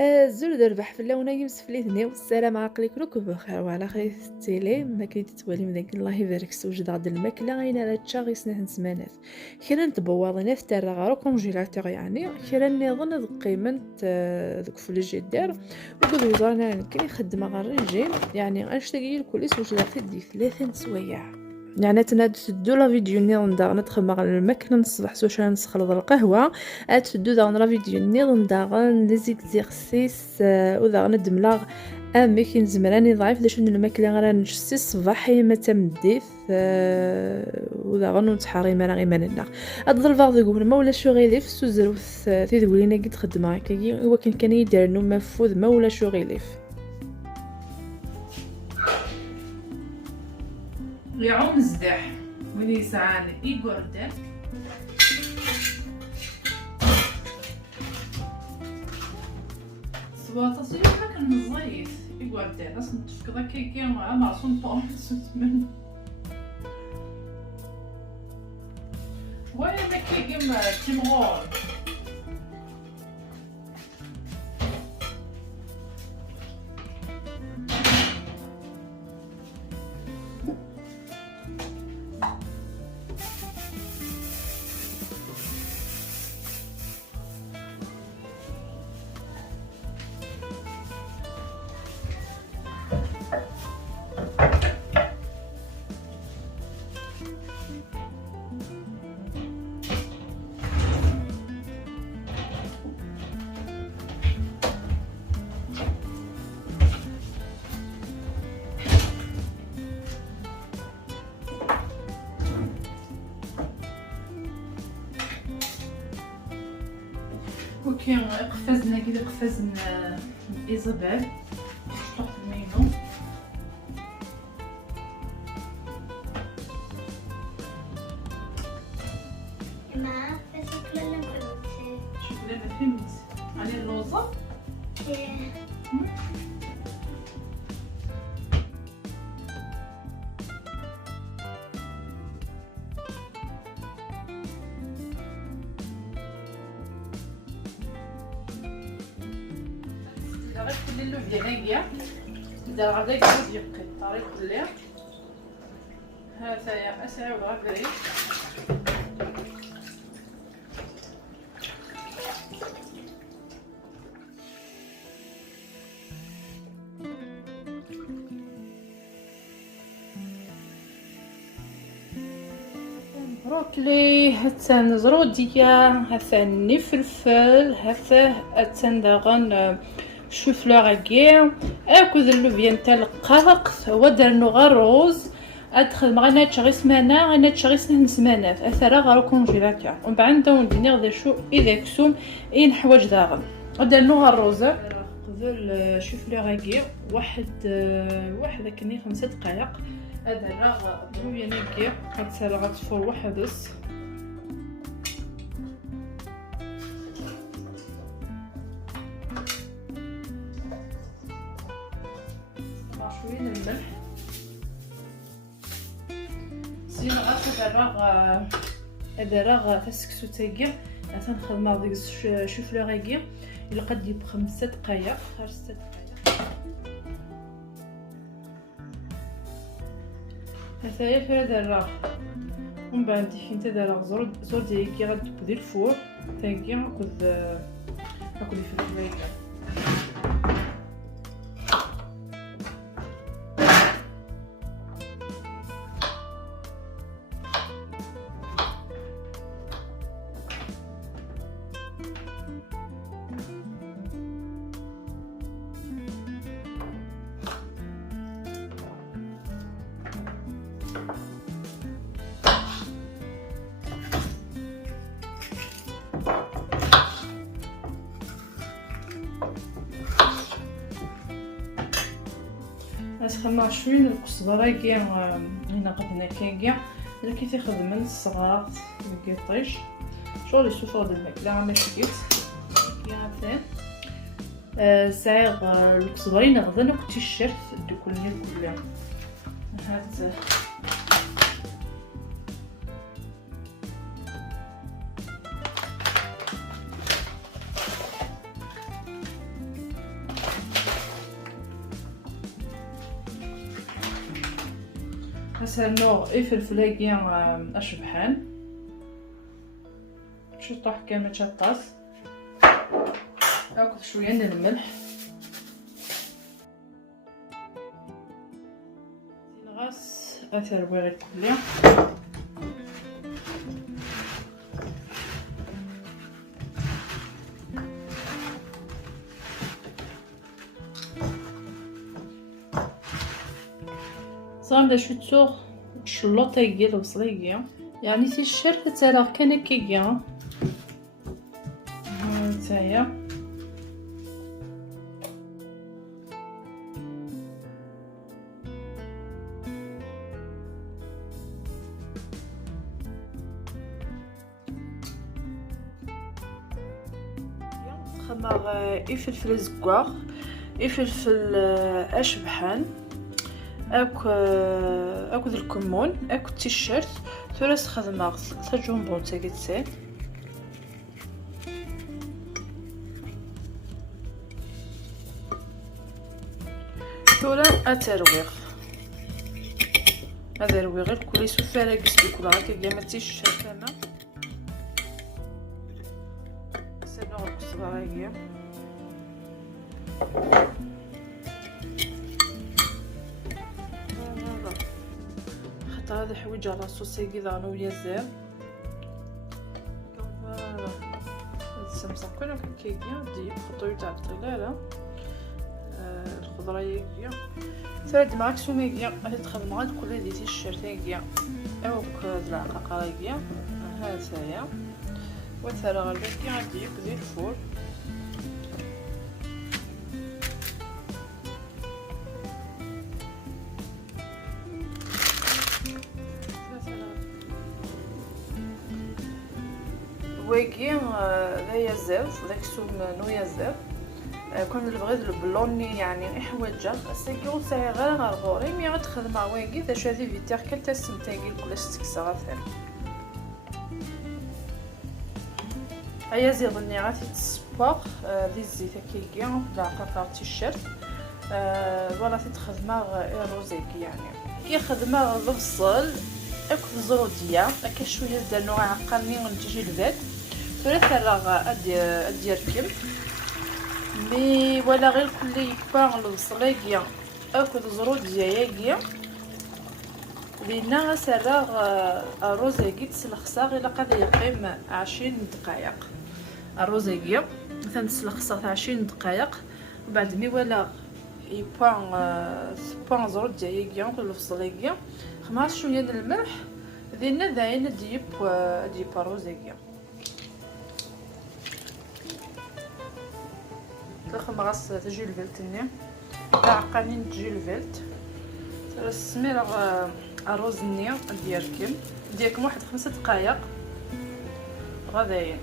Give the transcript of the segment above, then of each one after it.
الزول ربح في اللونة يمس في الاثنين والسلام عقلك ركب بخير وعلى خير التيلي ماكلة تتوالي من داك الله يبارك سوجد غاد الماكلة غينا على تشاغي سنة سمانات كيرا نتبوضنا في ترى غارو كونجيلاتور يعني كيرا نظن ذوك قيمة ذوك فلوس جدار وقد وزارنا كي خدمة غير الرجيم يعني غنشتاقي الكل سوجد غاد دي 3 سوايع يعني تنادو لا فيديو نيض ندخل مع الماكله نصبح سوشا نسخلط القهوه تفدو داغ لا فيديو نيض داغن لي زيكزيرسيس وذا ندملاغ امي كي نزمراني ضعيف داش الماكله غير نجسي الصباح ما تمديف وذا غنو تحاري ما غير مالنا ادل بعض يقول ما ولا شو غيليف سوزروث تيدولينا كي تخدم هكاكي ولكن كان يدير انه مفوذ ما ولا شو غيليف يعوم زداح وين يسعاني يقردن سواطة سيو حكا نزايف يقردن اصلا تفكضا كيكي مع صنطة من وين كيكي تيمغور وكي قفزنا كذا قفزنا إيزابيل شطحت المينو ما شكله لم فهمتي شكلها ما فهمت على اللوزة غير كل اللوبيا ناقية دار غدا يقعد يبقي الطريق اللي هذا يا أسرع وغفري بروكلي هتا نزرودية هتا نفلفل هتا داغن شوفلور كاع اكل اللوبيا نتاع القرق هو درنو غير روز ادخل معنا تشغي سمانه انا تشغي سمانات اثرا غير كونجيلاتور ومن بعد ندير غير شو اذا كسوم اين حوايج داغن درنو غير روز قبل شوفلور كاع واحد كني 5 دقائق هذا راه اللوبيا كاع غتسالى غتفور واحد بس شويه الملح زين هذا راه فاسكسو تاكيع تنخدم ديك الشوفلور كاع الا قد يبقى 5 دقائق غير 6 دقائق هذايا فرد راه ومن بعد كي انت داير زور ديالك كي غتبدي الفور تاكيع ناكل الفلفل كاع غتخمر شويه الكزبره كاع هنا قدنا كاع الا كي تخدم الصغار الكيطيش شغل يسوفر د الماكله ماشي كيت كاع سايغ الكزبره نغدن وكنتي الشرف الدكونيه كلها هاد غنسالنو فلفل هاكيا اشبحان شطوح كامل شطاس ناخذ شويه من الملح نغص اثر بوغي كليا صام دا شوتو شلوطية البصلية يعني تيشير تالا كان كيكيا هانتايا خمر فلفل زكواغ فلفل اشبحان اكو الكمون اكو التيشيرت ثلاث خدمات ثلاث جونبون تاكيتسي ثولا اترويغ هذا رويغ الكل يسوفا كيس بكلات كيما التيشيرت انا سنور كسرايه هذا حويج على صوصي كذا ويا زير فوالا السمسم كلهم كيكيا دي خطوي تاع الطلاله الخضره ياكيا ثلاث معاك سوميكيا غادي تخدم معاك كل هذه التيشيرت ياكيا او العقاقه ياكيا هاهي وثرى غالبا غادي يكدي الفور ويكي ذا يزاف ذاك السوم نو يزاف كون بغيت البلوني يعني حوايجا ساكيو ساعي غير غوري مي غتخدم مع ويكي ذا شادي فيتير كل تستمتاكي كلش تكسا غافر هيا زيدني غاتي تصبغ دي الزيت كيكي العقاقه تيشيرت فوالا تخدم مع روزيكي يعني كي خدمه البصل اكو الزروديه هكا شويه دانو عقلني ونتيجي البيت ثلاثه راه ادير كم مي ولا غير كل يبان البصليه اكو الزروديه ياكيا لينا سراغ الروزيكي تسلخصا غير قد يقيم 20 دقائق الروزيكي مثلا تسلخصا 20 دقائق وبعد مي ولا يبان زروديه ياكيا في البصليه خماس شويه د الملح دينا داين ديب روزيكيا خمغاس تجي الفلتني عقانين تجي الفلت السمير الروز النيا ديالكم واحد 5 دقائق غاداين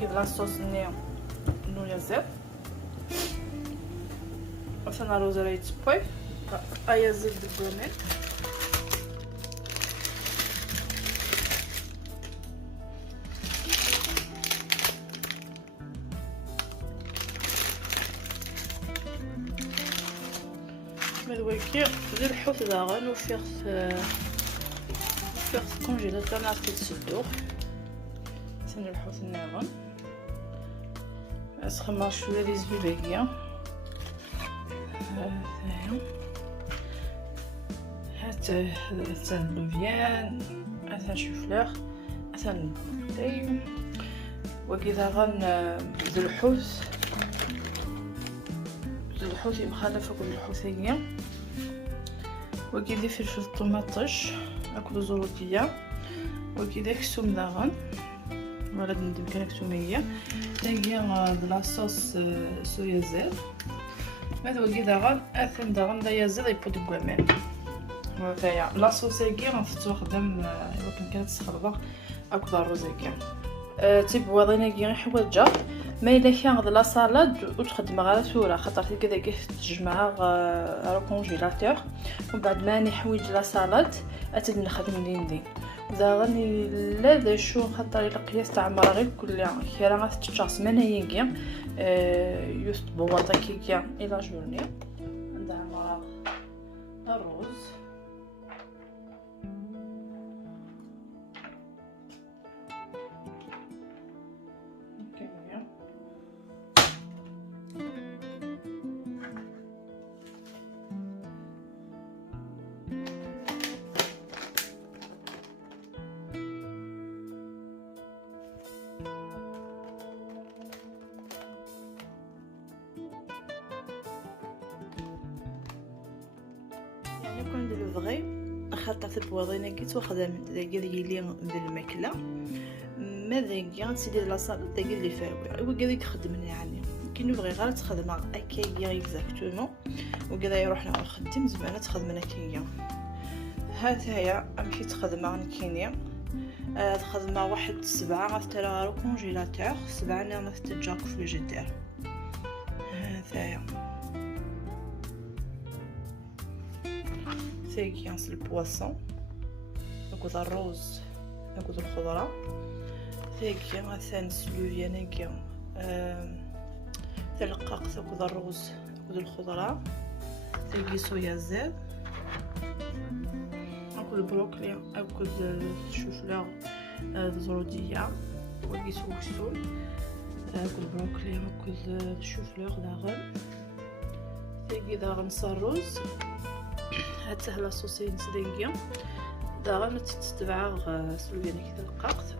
كيف لاصوص النيا نويا زيت وثنا روز رايت بوي ايا زيت بالبرميل مدويكي غير حوت داغن وفيغت كونجيلاتور نعطي تسدوخ سن الحوت الناغن اسخمر شويه ديال الزبيبيه هاهي هات اللوفيان هات شوفليغ هات البطاطي وكذا غن الحوت مخالفه كل الحوتيه وكذا فلفل طوماطش اكل زروديه وكذا كسوم داغن ولا ندير كاع كسوميه هي لاصوص صويا زيت هذا هو كذا غن اثن داغن دايا زيت يبود كوامل وهذايا لاصوص كي غنستخدم يمكن كانت تسخربق اكل الروز كي تيب وضينا كي حوايجا ما الا كان لا سالاد وتخدم غير ثوره خاطر كذا تجمعها على كونجيلاتور، ومن بعد ما نحويج لا سالاد اتد نخدم لين دا غني لا شو خاطر القياس تاع مراري كل كيرا غتشخص منايا يوست بواطا كيكيا الى جورني عندها مرار الرز كون دو فغي خاطر تبوضينا كيت وخدام داكيا ديالي بالماكله ماذا كاع تسيدي لا صالاد داكيا اللي فاوي وكذا خدمنا يعني كي نبغي غير تخدم هكايا اكزاكتومون وكذا يروحنا نخدم زعما تخدمنا كيا هي ماشي تخدم كينيا تخدم واحد 7 غترى رو كونجيلاتور 7 انا تتجاك في الجدار هذايا سيكيانس البواسون ناكل الروز ناكل الخضره ثاني مثلا سلوفيا ناكل تلقاق تاكل الروز ناكل الخضره ثاني صويا زاد ناكل البروكلي ناكل الشوفلور الزروديه والكيسوكسول ناكل البروكلي ناكل الشوفلور داغن ثاني داغن الرز حتى هلا صوصين سدنجيا داغا ما تتبعها سلوينا كي تلقاقت